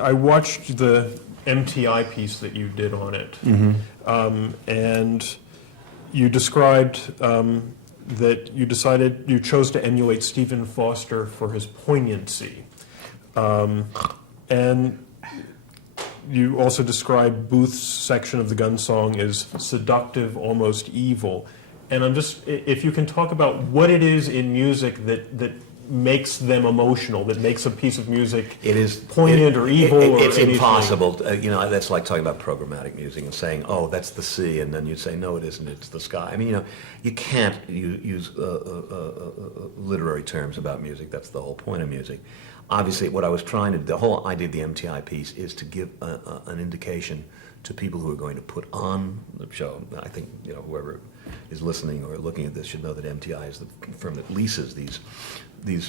I watched the MTI piece that you did on it, and you described that you chose to emulate Stephen Foster for his poignancy, and you also described Booth's section of the gun song as seductive, almost evil. And if you can talk about what it is in music that makes them emotional, that makes a piece of music poignant or evil or it's anything. Impossible. That's like talking about programmatic music and saying, oh, that's the sea, and then you'd say, no, it isn't, it's the sky. I mean, you can't use literary terms about music. That's the whole point of music. Obviously, what I was trying to, the whole idea of the MTI piece is to give an indication to people who are going to put on the show. I think, whoever is listening or looking at this should know that MTI is the firm that leases these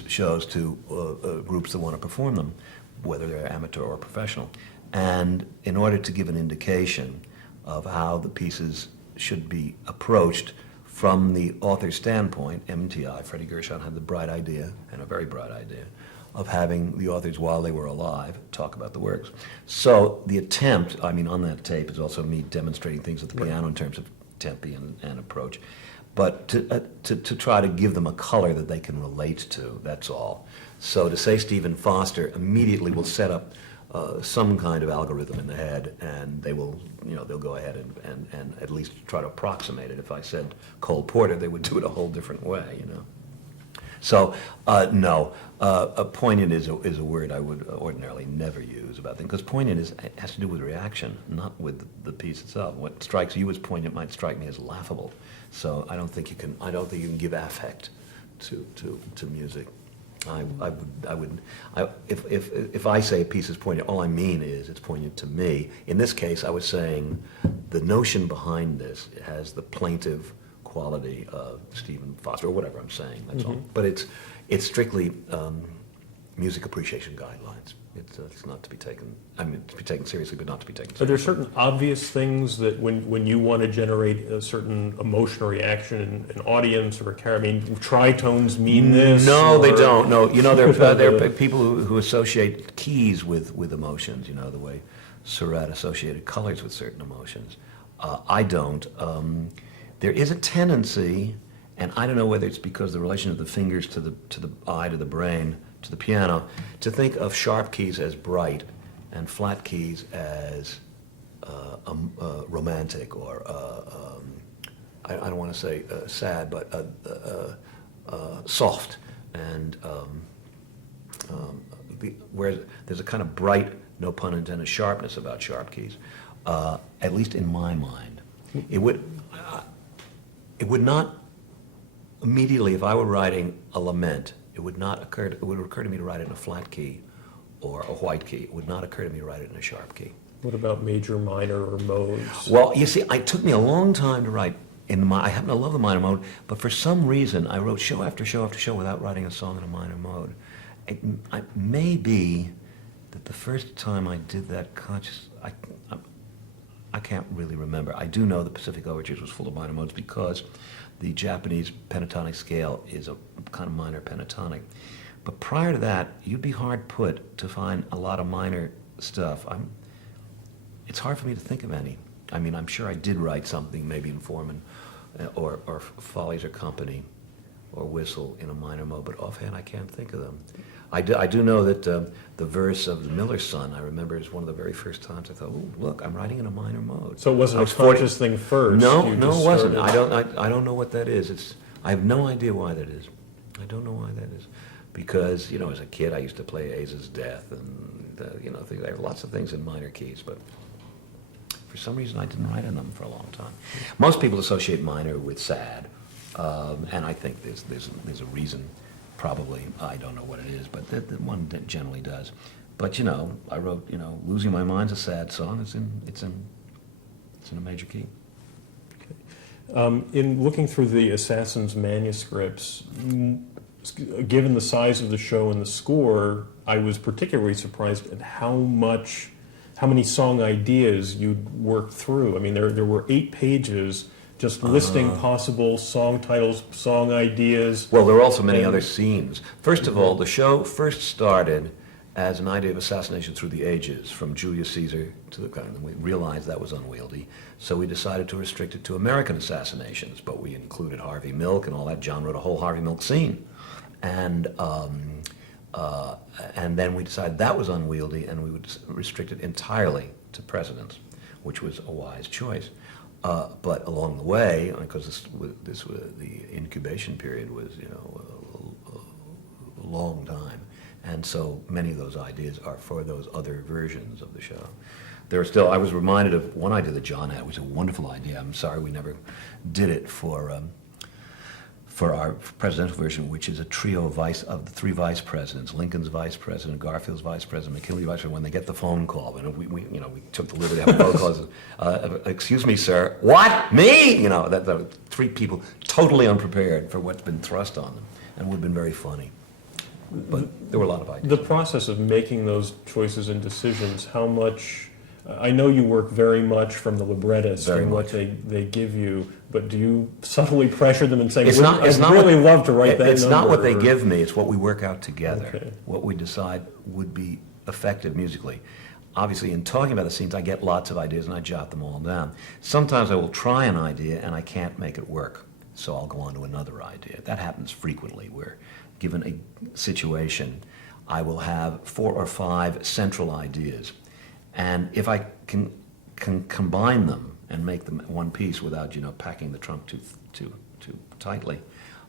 shows to groups that want to perform them, whether they're amateur or professional. And in order to give an indication of how the pieces should be approached from the author's standpoint, MTI, Freddie Gershon, had the bright idea, and a very bright idea, of having the authors, while they were alive, talk about the works. So the attempt, on that tape, is also me demonstrating things at the piano in terms of tempi and approach, but to try to give them a color that they can relate to, that's all. So to say Stephen Foster immediately will set up some kind of algorithm in the head, and they will, they'll go ahead and at least try to approximate it. If I said Cole Porter, they would do it a whole different way, So, no, poignant is a word I would ordinarily never use about things, because poignant has to do with reaction, not with the piece itself. What strikes you as poignant might strike me as laughable. So I don't think you can give affect to music. If I say a piece is poignant, all I mean is it's poignant to me. In this case, I was saying the notion behind this has the plaintive quality of Stephen Foster, or whatever I'm saying, that's all. But it's strictly music appreciation guidelines. It's not to be taken, to be taken seriously, but not to be taken seriously. Are there certain obvious things that when you want to generate a certain emotional reaction in an audience or a character, tritones mean this? No, they don't. No, there are people who associate keys with emotions, the way Surratt associated colors with certain emotions. I don't. There is a tendency, and I don't know whether it's because of the relation of the fingers to the eye, to the brain, to the piano, to think of sharp keys as bright and flat keys as romantic, or I don't want to say sad, but soft. And whereas there's a kind of bright, no pun intended, sharpness about sharp keys, at least in my mind. It would not immediately, if I were writing a lament, it would occur to me to write it in a flat key or a white key. It would not occur to me to write it in a sharp key. What about major, minor, or modes? Well, you see, it took me a long time to write I happen to love the minor mode, but for some reason I wrote show after show after show without writing a song in a minor mode. It may be that the first time I did that I can't really remember. I do know the Pacific Overtures was full of minor modes because the Japanese pentatonic scale is a kind of minor pentatonic. But prior to that, you'd be hard put to find a lot of minor stuff. It's hard for me to think of any. I'm sure I did write something, maybe in Foreman or Follies or Company or Whistle in a minor mode, but offhand I can't think of them. I do know that the verse of the Miller's Son, I remember, is one of the very first times I thought, oh, look, I'm writing in a minor mode. So it wasn't a conscious thing first? No, it wasn't. I don't know what that is. I have no idea why that is. I don't know why that is. Because, as a kid I used to play Aza's Death, and, there are lots of things in minor keys, but for some reason I didn't write in them for a long time. Most people associate minor with sad, and I think there's a reason. Probably, I don't know what it is, but the one that generally does. But I wrote, "Losing My Mind's" a sad song. It's in a major key. Okay. In looking through the Assassin's manuscripts, given the size of the show and the score, I was particularly surprised at how many song ideas you'd worked through. There were 8 pages. Just listing possible song titles, song ideas. Well, there are also many other scenes. First of all, the show first started as an idea of assassination through the ages, from Julius Caesar to the crown. And we realized that was unwieldy, so we decided to restrict it to American assassinations, but we included Harvey Milk and all that. John wrote a whole Harvey Milk scene. And then we decided that was unwieldy, and we would restrict it entirely to presidents, which was a wise choice. But along the way, because the incubation period was, a long time, and so many of those ideas are for those other versions of the show. I was reminded of one idea that John had, which was a wonderful idea. I'm sorry we never did it for our presidential version, which is a trio of the three vice presidents: Lincoln's vice president, Garfield's vice president, McKinley's vice president. When they get the phone call, and we took the liberty of having phone calls. Excuse me, sir. What? Me? That three people totally unprepared for what's been thrust on them, and would have been very funny. But there were a lot of ideas. The process of making those choices and decisions, how much, I know you work very much from the librettist and what they give you, but do you subtly pressure them and say, I'd really love to write that It's number? not what they give me, it's what we work out together. Okay. What we decide would be effective musically. Obviously, in talking about the scenes, I get lots of ideas and I jot them all down. Sometimes I will try an idea and I can't make it work, so I'll go on to another idea. That happens frequently, where given a situation, I will have 4 or 5 central ideas. And if I can combine them and make them one piece without, packing the trunk too tightly,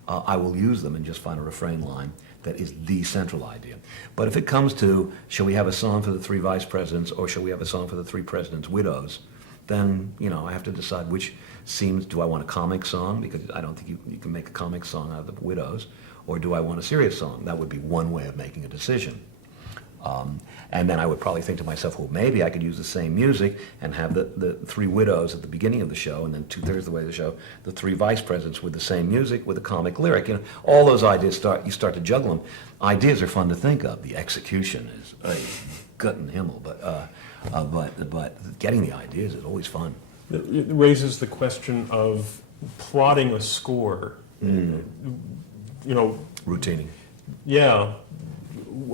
I will use them and just find a refrain line that is the central idea. But if it comes to, shall we have a song for the 3 vice presidents, or shall we have a song for the 3 presidents' widows, then, I have to decide which scenes. Do I want a comic song? Because I don't think you can make a comic song out of the widows. Or do I want a serious song? That would be one way of making a decision. And then I would probably think to myself, well, maybe I could use the same music and have the 3 widows at the beginning of the show, and then 2/3 of the way of the show, the 3 vice presidents with the same music, with a comic lyric. All those ideas you start to juggle them. Ideas are fun to think of. The execution is gut and Himmel, but getting the ideas is always fun. It raises the question of plotting a score. Routining. Yeah.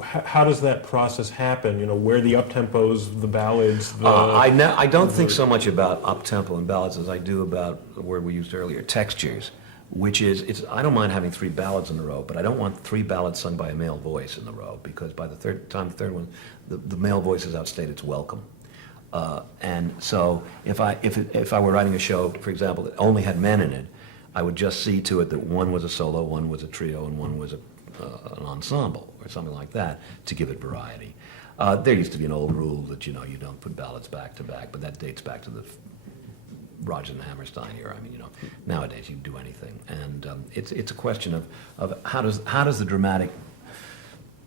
How does that process happen? Where the up-tempos, the ballads, I don't think so much about up-tempo and ballads as I do about the word we used earlier, textures, which is, I don't mind having 3 ballads in a row, but I don't want 3 ballads sung by a male voice in a row, because by the third one, the male voice has outstayed its welcome. And so if I were writing a show, for example, that only had men in it, I would just see to it that one was a solo, one was a trio, and one was an ensemble, or something like that, to give it variety. There used to be an old rule that, you don't put ballads back to back, but that dates back to the Rodgers and Hammerstein era. Nowadays you can do anything. And it's a question of how does the dramatic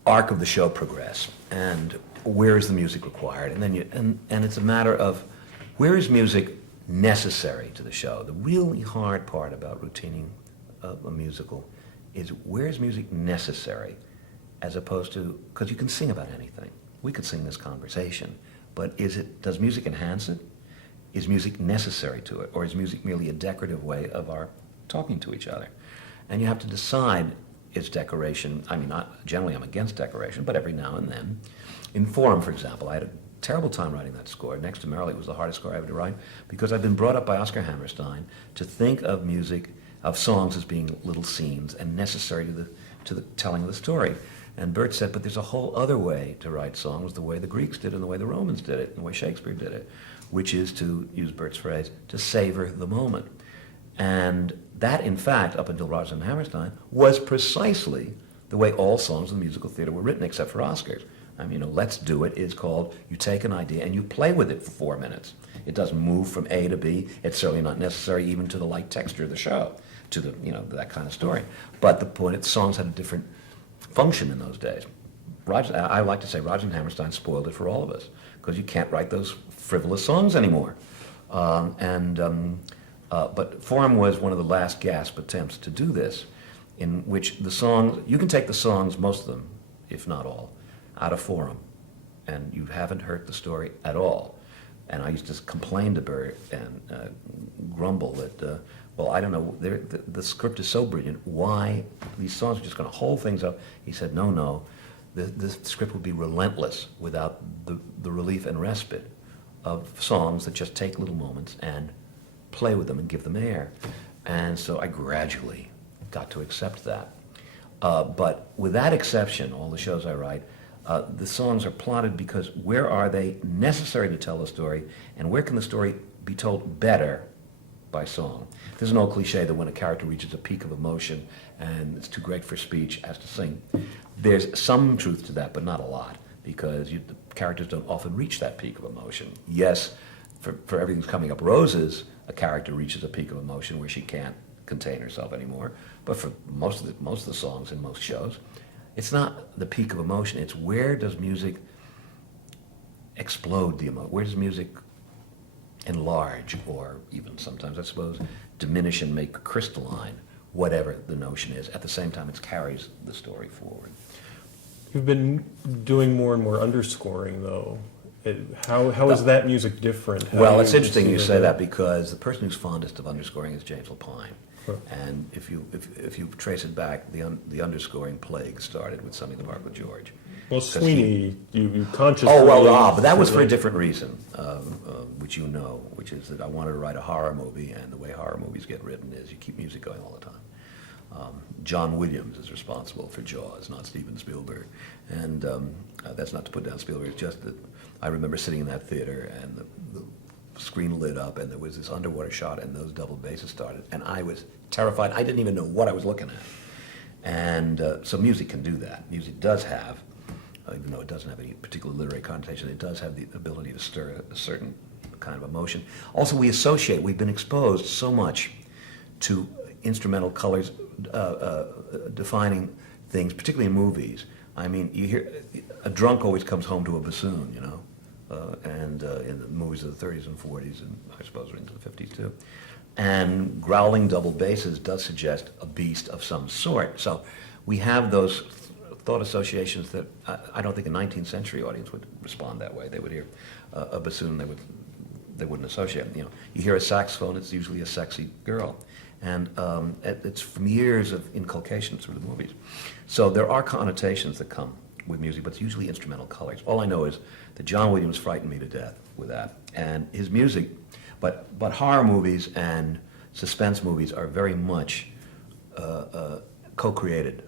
arc of the show progress, and where is the music required? And then and it's a matter of, where is music necessary to the show? The really hard part about routining a musical is, where is music necessary, as opposed to, because you can sing about anything. We could sing this conversation, but does music enhance it? Is music necessary to it, or is music merely a decorative way of our talking to each other? And you have to decide, is decoration, generally I'm against decoration, but every now and then. In Forum, for example, I had a terrible time writing that score. Next to Merrily, it was the hardest score I ever to write, because I've been brought up by Oscar Hammerstein to think of music, of songs, as being little scenes and necessary to the telling of the story. And Bert said, but there's a whole other way to write songs, the way the Greeks did, and the way the Romans did it, and the way Shakespeare did it, which is, to use Bert's phrase, to savor the moment. And that, in fact, up until Rodgers and Hammerstein, was precisely the way all songs in the musical theater were written, except for Oscar's. Let's Do It is called, you take an idea and you play with it for 4 minutes. It doesn't move from A to B. It's certainly not necessary even to the light texture of the show, to that kind of story. But the point is, songs had a different function in those days. I like to say Rodgers and Hammerstein spoiled it for all of us, because you can't write those frivolous songs anymore. But Forum was one of the last gasp attempts to do this, in which the songs, you can take the songs, most of them, if not all, out of Forum, and you haven't hurt the story at all. And I used to complain to Bert and grumble that, I don't know, the script is so brilliant, why these songs are just going to hold things up. He said, no, the script would be relentless without the relief and respite of songs that just take little moments and play with them and give them air. And so I gradually got to accept that. But with that exception, all the shows I write, the songs are plotted because where are they necessary to tell a story, and where can the story be told better by song? There's an old cliche that when a character reaches a peak of emotion and it's too great for speech, has to sing. There's some truth to that, but not a lot, because the characters don't often reach that peak of emotion. Yes, for Everything's Coming Up Roses, a character reaches a peak of emotion where she can't contain herself anymore. But for most of the songs in most shows, it's not the peak of emotion. It's where does music explode the emotion? Where does music enlarge, or even sometimes, I suppose, diminish and make crystalline whatever the notion is. At the same time, it carries the story forward. You've been doing more and more underscoring, though. How is that music different? Well, it's interesting you say that, because the person who's fondest of underscoring is James Lapine. Huh. And if you trace it back, the underscoring plague started with Something in the Park with George. Well, Sweeney, you consciously... Oh, well, but that was for a different reason, which you know, which is that I wanted to write a horror movie, and the way horror movies get written is you keep music going all the time. John Williams is responsible for Jaws, not Steven Spielberg. And that's not to put down Spielberg, it's just that I remember sitting in that theater and the screen lit up and there was this underwater shot and those double basses started. And I was terrified. I didn't even know what I was looking at. And so music can do that. Music does have, even though it doesn't have any particular literary connotation, it does have the ability to stir a certain kind of emotion. Also, we've been exposed so much to instrumental colors defining things, particularly in movies. I mean, you hear, a drunk always comes home to a bassoon, you know, and in the movies of the 30s and 40s, and I suppose into the 50s too. And growling double basses does suggest a beast of some sort. So we have those thought associations that I don't think a 19th century audience would respond that way. They would hear a bassoon, they wouldn't associate. You know, you hear a saxophone, it's usually a sexy girl. And it's from years of inculcation through the movies. So there are connotations that come with music, but it's usually instrumental colors. All I know is that John Williams frightened me to death with that. And his music, but horror movies and suspense movies are very much co-created.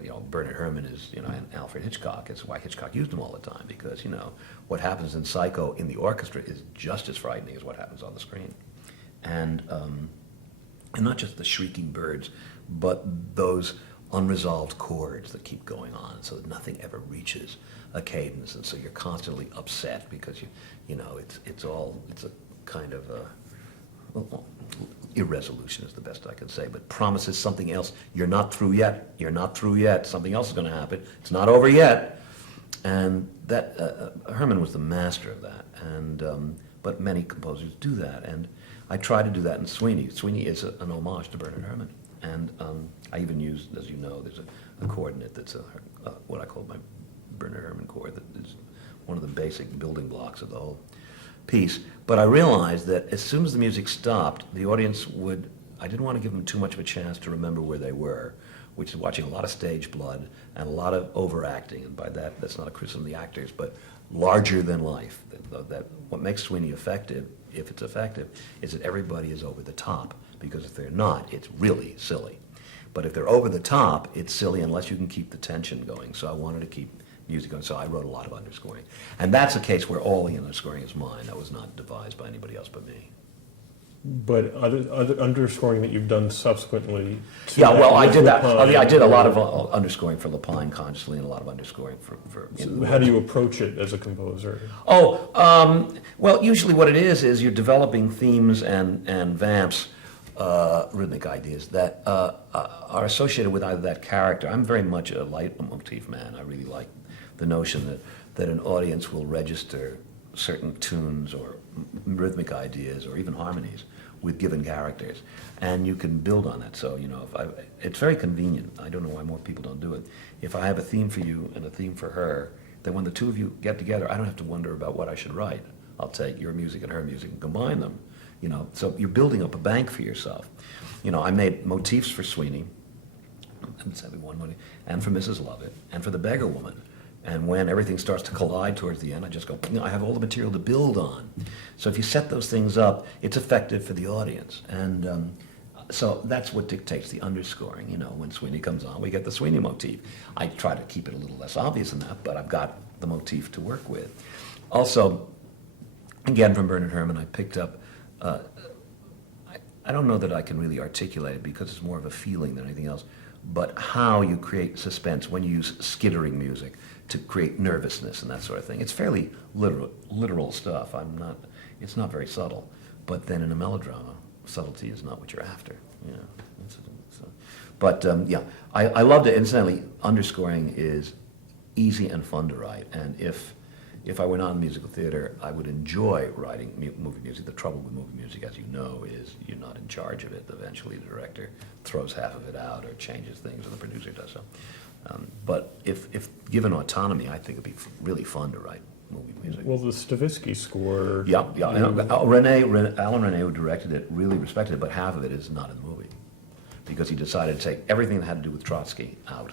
You know, Bernard Herrmann is, you know, and Alfred Hitchcock. It's why Hitchcock used them all the time, because, you know, what happens in Psycho in the orchestra is just as frightening as what happens on the screen. And not just the shrieking birds, but those unresolved chords that keep going on, so that nothing ever reaches a cadence, and so you're constantly upset because you know it's a kind of irresolution is the best I can say, but promises something else. You're not through yet. You're not through yet. Something else is going to happen. It's not over yet. And that Herrmann was the master of that, and but many composers do that, and I try to do that in Sweeney. Sweeney is an homage to Bernard Herrmann. And I even use, as you know, there's a chord in it that's what I call my Bernard Herrmann chord that is one of the basic building blocks of the whole piece. But I realized that as soon as the music stopped, the audience I didn't want to give them too much of a chance to remember where they were, which is watching a lot of stage blood and a lot of overacting. And by that's not a criticism of the actors, but larger than life. That what makes Sweeney effective, if it's effective, is that everybody is over the top. Because if they're not, it's really silly. But if they're over the top, it's silly unless you can keep the tension going. So I wanted to keep music going, so I wrote a lot of underscoring. And that's a case where all the underscoring is mine. That was not devised by anybody else but me. But other underscoring that you've done subsequently to Yeah, well, I did that. Lapine, I did a lot of underscoring for Lapine consciously, and a lot of underscoring for so how do you approach it as a composer? Well, usually what it is you're developing themes and vamps, rhythmic ideas that are associated with either that character. I'm very much a leitmotif man. I really like the notion that an audience will register certain tunes or rhythmic ideas or even harmonies with given characters, and you can build on that. So, you know, it's very convenient. I don't know why more people don't do it. If I have a theme for you and a theme for her, then when the two of you get together, I don't have to wonder about what I should write. I'll take your music and her music and combine them. You know, so you're building up a bank for yourself. You know, I made motifs for Sweeney, and for Mrs. Lovett, and for The Beggar Woman, And when everything starts to collide towards the end, I just go, I have all the material to build on. So if you set those things up, it's effective for the audience. And so that's what dictates the underscoring. When Sweeney comes on, we get the Sweeney motif. I try to keep it a little less obvious than that, but I've got the motif to work with. Also, again, from Bernard Herrmann, I picked up, I don't know that I can really articulate it because it's more of a feeling than anything else, but how you create suspense when you use skittering music to create nervousness and that sort of thing. It's fairly literal stuff. It's not very subtle. But then in a melodrama, subtlety is not what you're after. I loved it. Incidentally, underscoring is easy and fun to write. And if I were not in musical theater, I would enjoy writing movie music. The trouble with movie music, as you know, is you're not in charge of it. Eventually the director throws half of it out or changes things, or the producer does so. But if given autonomy, I think it'd be really fun to write movie music. Well, the Stravinsky score. Yeah. Alan Rene, who directed it, really respected it, but half of it is not in the movie because he decided to take everything that had to do with Trotsky out.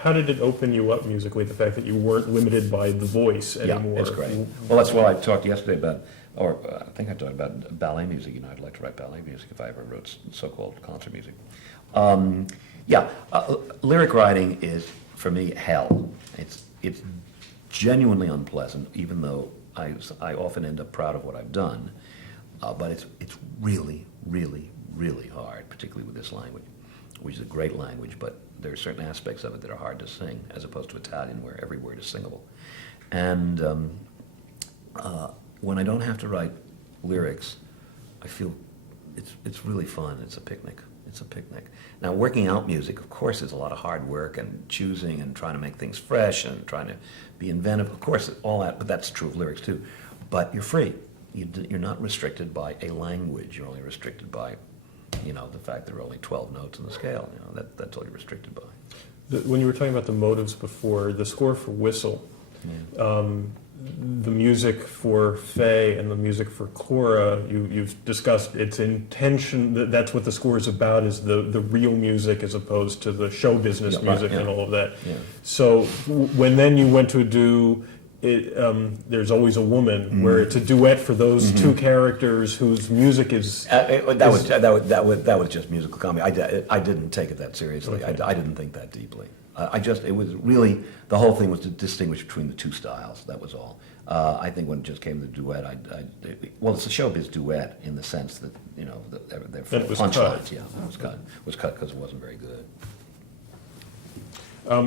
How did it open you up musically, the fact that you weren't limited by the voice anymore? Yeah, it's great. Well, that's what I talked yesterday about, or I think I talked about ballet music. I'd like to write ballet music if I ever wrote so-called concert music. Lyric writing is, for me, hell. It's genuinely unpleasant, even though I often end up proud of what I've done. But it's really, really, really hard, particularly with this language, which is a great language, but there are certain aspects of it that are hard to sing, as opposed to Italian, where every word is singable. And when I don't have to write lyrics, I feel it's really fun. It's a picnic. Now, working out music, of course, is a lot of hard work and choosing and trying to make things fresh and trying to be inventive. Of course, all that, but that's true of lyrics too. But you're free. You're not restricted by a language. You're only restricted by, the fact there are only 12 notes in the scale. That's all you're restricted by. When you were talking about the motives before, the score for Whistle, the music for Faye and the music for Cora, you've discussed its intention, that's what the score is about, is the real music as opposed to the show business music and all of that. Yeah. So when then you went to do it, There's Always a Woman, where it's a duet for those two characters whose music is... That was just musical comedy. I didn't take it that seriously. Okay. I didn't think that deeply. It was really, the whole thing was to distinguish between the two styles, that was all. I think when it just came to the duet, it's a showbiz duet in the sense that, they're punchlines. Yeah, it was cut because it wasn't very good.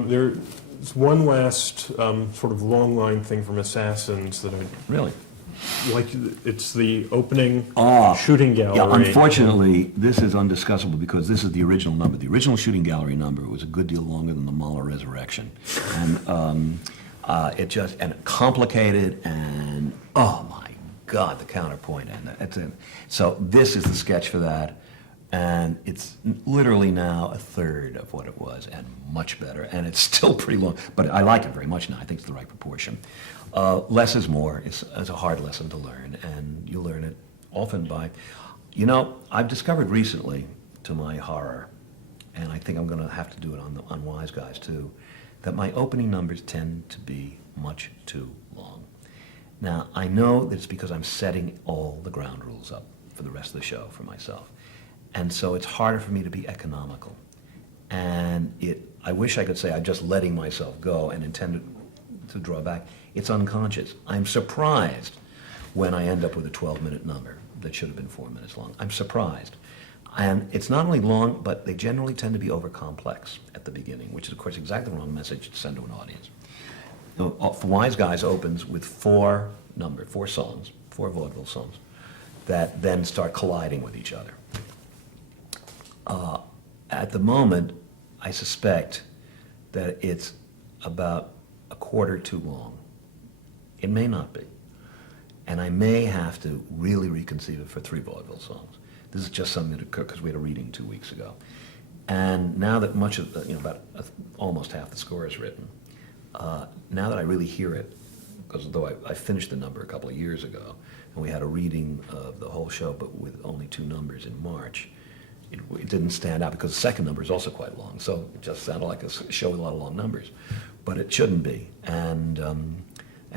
There's one last sort of long line thing from Assassins that I... Really? Like, it's the opening shooting gallery. Yeah, unfortunately, this is undiscussable because this is the original number. The original shooting gallery number was a good deal longer than the Mahler Resurrection. And and complicated, and oh my God, the counterpoint. So this is the sketch for that. And it's literally now a third of what it was, and much better. And it's still pretty long, but I like it very much now. I think it's the right proportion. Less is more. It's a hard lesson to learn, and you learn it often by, I've discovered recently, to my horror, and I think I'm going to have to do it on Wise Guys too, that my opening numbers tend to be much too long. Now, I know that it's because I'm setting all the ground rules up for the rest of the show for myself. And so it's harder for me to be economical. And I wish I could say I'm just letting myself go and intended to draw back. It's unconscious. I'm surprised when I end up with a 12-minute number that should have been 4 minutes long. I'm surprised. And it's not only long, but they generally tend to be over-complex at the beginning, which is, of course, exactly the wrong message to send to an audience. Wise Guys opens with four songs, 4 vaudeville songs, that then start colliding with each other. At the moment, I suspect that it's about a quarter too long. It may not be. And I may have to really reconceive it for 3 vaudeville songs. This is just something that occurred because we had a reading 2 weeks ago. And now that much of almost half the score is written, now that I really hear it, because although I finished the number a couple of years ago, and we had a reading of the whole show, but with only 2 numbers in March, it didn't stand out because the second number is also quite long. So it just sounded like a show with a lot of long numbers, but it shouldn't be. And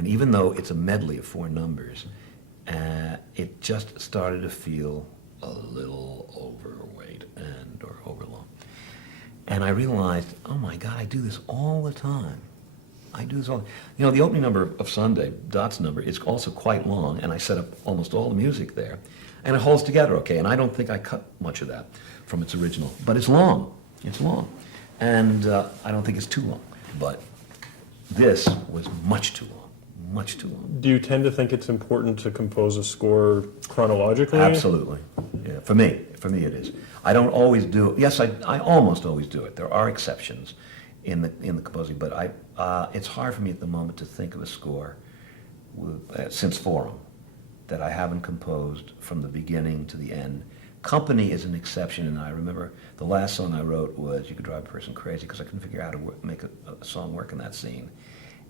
even though it's a medley of 4 numbers, it just started to feel a little overweight or overlong. And I realized, oh my God, I do this all the time. I do this all. You know, the opening number of Sunday, Dot's number, is also quite long, and I set up almost all the music there, and it holds together okay. And I don't think I cut much of that from its original, but it's long. It's long, and I don't think it's too long. But this was much too long. Much too long. Do you tend to think it's important to compose a score chronologically? Absolutely. Yeah, for me it is. I don't always do it. Yes, I almost always do it. There are exceptions in the composing, but it's hard for me at the moment to think of a score since Forum that I haven't composed from the beginning to the end. Company is an exception, and I remember the last song I wrote was "You Could Drive a Person Crazy" because I couldn't figure out how to make a song work in that scene.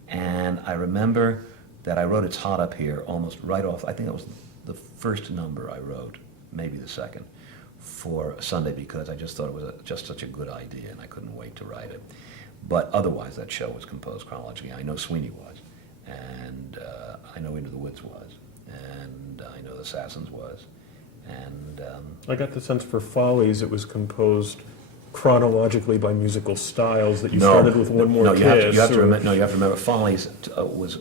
And I remember that I wrote "It's Hot Up Here" almost right off. I think that was the first number I wrote, maybe the second, for Sunday because I just thought it was just such a good idea and I couldn't wait to write it. But otherwise, that show was composed chronologically. I know Sweeney was, and I know Into the Woods was, and I know The Assassins was, and I got the sense for Follies it was composed chronologically by musical styles, that you started with One More Kiss. You have to remember Follies was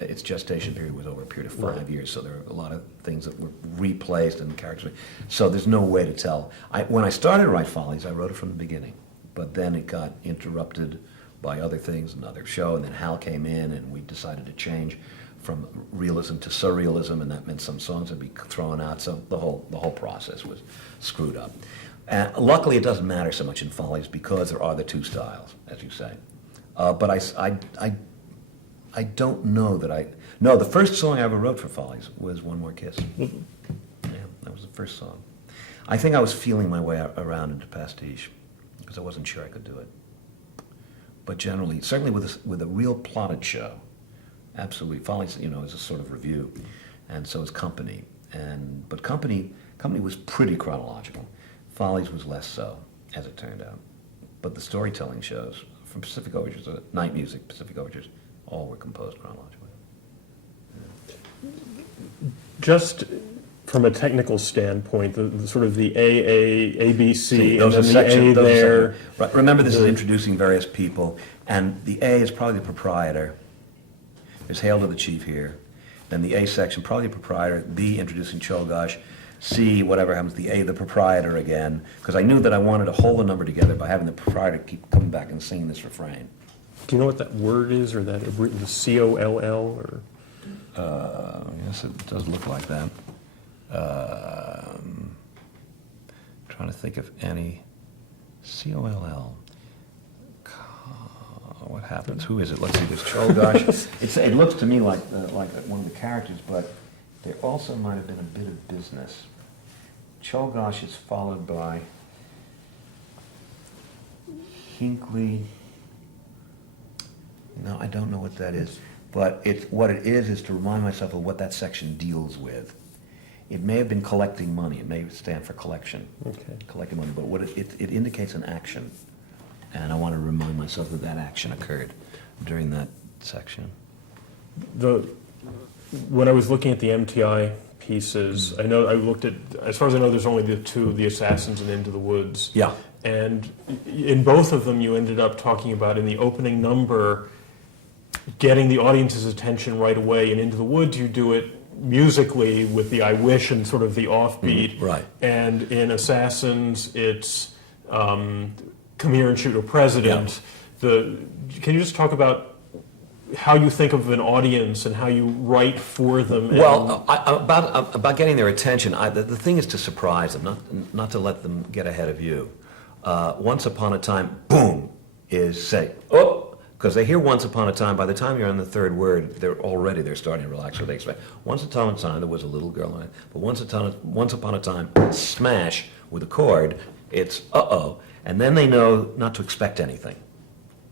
its gestation period was over a period of 5 years, so there are a lot of things that were replaced and characters. So there's no way to tell. When I started to write Follies, I wrote it from the beginning, but then it got interrupted by other things, another show, and then Hal came in, and we decided to change from realism to surrealism, and that meant some songs would be thrown out. So the whole process was screwed up. Luckily, it doesn't matter so much in Follies because there are the 2 styles, as you say. But I don't know that I... No, the first song I ever wrote for Follies was One More Kiss. Yeah, that was the first song. I think I was feeling my way around into pastiche because I wasn't sure I could do it. But generally, certainly with a real plotted show, absolutely. Follies, is a sort of review, and so is Company. But Company was pretty chronological. Follies was less so, as it turned out. But the storytelling shows, from Pacific Overtures to Night Music, Pacific Overtures, all were composed chronologically. Just from a technical standpoint, the sort of the A, B, C, and those then are the A there. Right. Remember, this is introducing various people, and the A is probably the proprietor. There's Hail to the Chief here. Then the A section, probably the proprietor. B, introducing Cholgosh. C, whatever happens, the A, the proprietor again, because I knew that I wanted to hold the number together by having the proprietor keep coming back and singing this refrain. Do you know what that word is, or that the C-O-L-L, or? Yes, it does look like that. Trying to think of any C-O-L-L. What happens? Who is it? Let's see. There's Cholgosh. It looks to me like one of the characters, but there also might have been a bit of business. Cholgosh is followed by Hinckley. No, I don't know what that is. But what it is to remind myself of what that section deals with. It may have been collecting money. It may stand for collection. Okay. Collecting money. But what it indicates an action. And I want to remind myself that action occurred during that section. When I was looking at the MTI pieces, I know I looked at, as far as I know, there's only the 2, The Assassins and Into the Woods. Yeah. And in both of them, you ended up talking about, in the opening number, getting the audience's attention right away. And Into the Woods, you do it musically with the I Wish and sort of the offbeat. Right. And in Assassins, it's Come Here and Shoot a President. Yeah. Can you just talk about how you think of an audience and how you write for them? Well, about getting their attention, the thing is to surprise them, not to let them get ahead of you. Once Upon a Time, boom, is say, oh, because they hear Once Upon a Time. By the time you're on the 3rd word, they're starting to relax what they expect. Once Upon a Time, there was a little girl in it, but Once Upon a Time, smash with a chord, it's uh-oh, and then they know not to expect anything.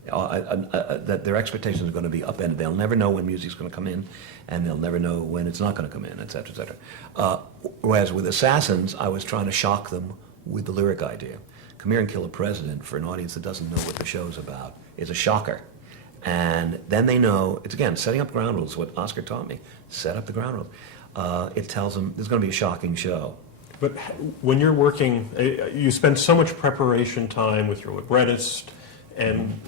That their expectations are going to be upended. They'll never know when music's going to come in, and they'll never know when it's not going to come in, et cetera, et cetera. Whereas with Assassins, I was trying to shock them with the lyric idea. Come Here and Kill a President, for an audience that doesn't know what the show's about, is a shocker. And then they know, it's again, setting up ground rules, what Oscar taught me, set up the ground rules. It tells them there's going to be a shocking show. But when you're working, you spend so much preparation time with your librettist, and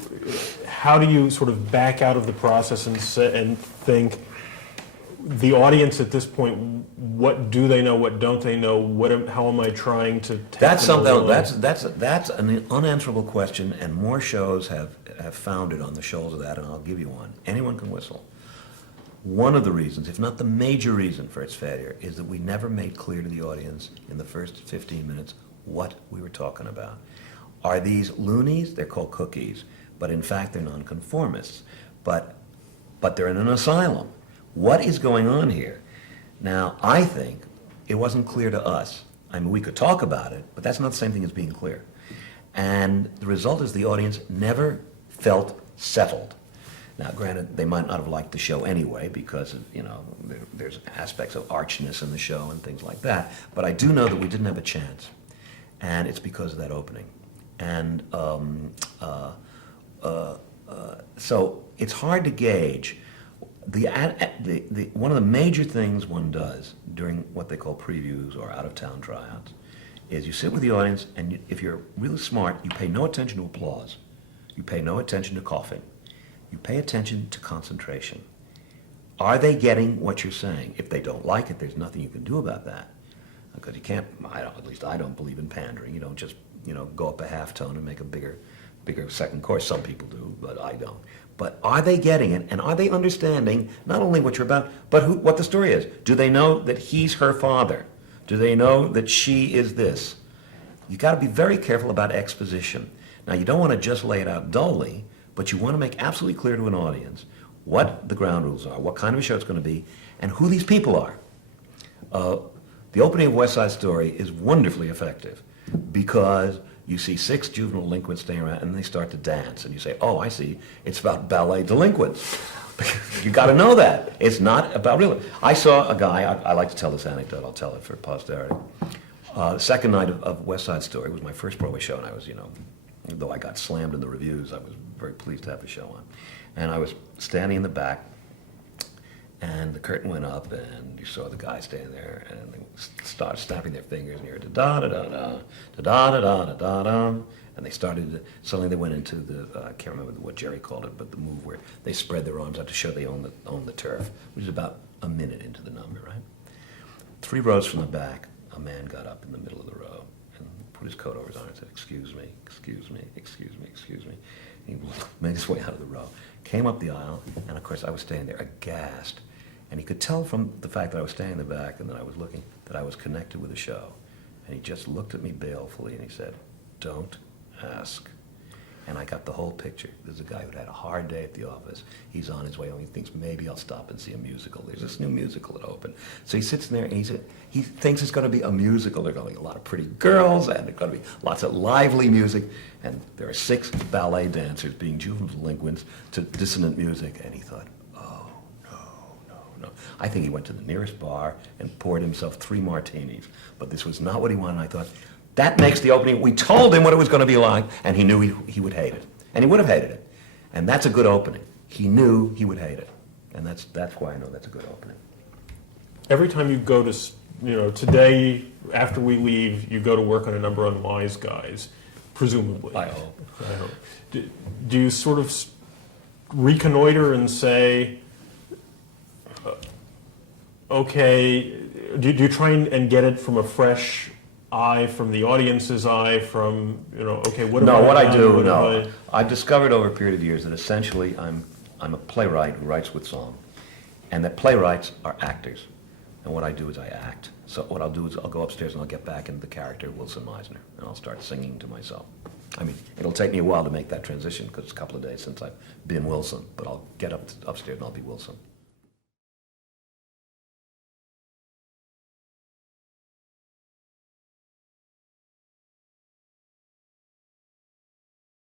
how do you sort of back out of the process and think, the audience at this point, what do they know, what don't they know, how am I trying to take That's them something. along? That's an unanswerable question, and more shows have founded on the shoals of that. And I'll give you one. Anyone Can Whistle. One of the reasons, if not the major reason for its failure, is that we never made clear to the audience in the first 15 minutes what we were talking about. Are these loonies? They're called cookies, but in fact they're nonconformists. But they're in an asylum. What is going on here? Now, I think it wasn't clear to us. I mean, we could talk about it, but that's not the same thing as being clear. And the result is the audience never felt settled. Now, granted, they might not have liked the show anyway because, there's aspects of archness in the show and things like that. But I do know that we didn't have a chance, and it's because of that opening. And so it's hard to gauge. One of the major things one does during what they call previews or out-of-town tryouts is you sit with the audience, and if you're really smart, you pay no attention to applause. You pay no attention to coughing. You pay attention to concentration. Are they getting what you're saying? If they don't like it, there's nothing you can do about that. Because you can't, at least I don't believe in pandering. You don't just, go up a half tone and make a bigger second chorus. Some people do, but I don't. But are they getting it, and are they understanding not only what you're about, but what the story is? Do they know that he's her father? Do they know that she is this? You got to be very careful about exposition. Now, you don't want to just lay it out dully, but you want to make absolutely clear to an audience what the ground rules are, what kind of a show it's going to be, and who these people are. The opening of West Side Story is wonderfully effective because you see 6 juvenile delinquents staying around, and they start to dance, and you say, oh, I see, it's about ballet delinquents. You got to know that. It's not about real. I saw a guy, I like to tell this anecdote, I'll tell it for posterity. Second night of West Side Story was my first Broadway show, and I was, though I got slammed in the reviews, I was very pleased to have the show on. And I was standing in the back, and the curtain went up, and you saw the guy standing there, and they started snapping their fingers, and you heard da-da-da-da, da-da-da-da-da-da, and they started, suddenly they went into I can't remember what Jerry called it, but the move where they spread their arms out to show they own the turf, which is about a minute into the number, right? 3 rows from the back, a man got up in the middle of the row and put his coat over his arm and said, excuse me, excuse me, excuse me, excuse me. And he made his way out of the row, came up the aisle, and of course I was standing there aghast. And he could tell from the fact that I was standing in the back and that I was looking that I was connected with the show. And he just looked at me balefully and he said, don't ask. And I got the whole picture. There's a guy who'd had a hard day at the office. He's on his way home. He thinks maybe I'll stop and see a musical. There's this new musical that opened. So he sits there and he thinks it's going to be a musical. There are going to be a lot of pretty girls and there's going to be lots of lively music. And there are 6 ballet dancers being juvenile delinquents to dissonant music. And he thought, I think he went to the nearest bar and poured himself 3 martinis. But this was not what he wanted. I thought, that makes the opening. We told him what it was going to be like, and he knew he would hate it. And he would have hated it. And that's a good opening. He knew he would hate it. And that's why I know that's a good opening. Every time you go to, today, after we leave, you go to work on a number on Wise Guys, presumably. I hope. Do you sort of reconnoiter and say, okay, do you try and get it from a fresh eye, from the audience's eye, from, okay, what No, what I done? do, no. I've discovered over a period of years that essentially I'm a playwright who writes with song, and that playwrights are actors. And what I do is I act. So what I'll do is I'll go upstairs and I'll get back into the character Wilson Meisner, and I'll start singing to myself. I mean, it'll take me a while to make that transition because it's a couple of days since I've been Wilson, but I'll get upstairs and I'll be Wilson.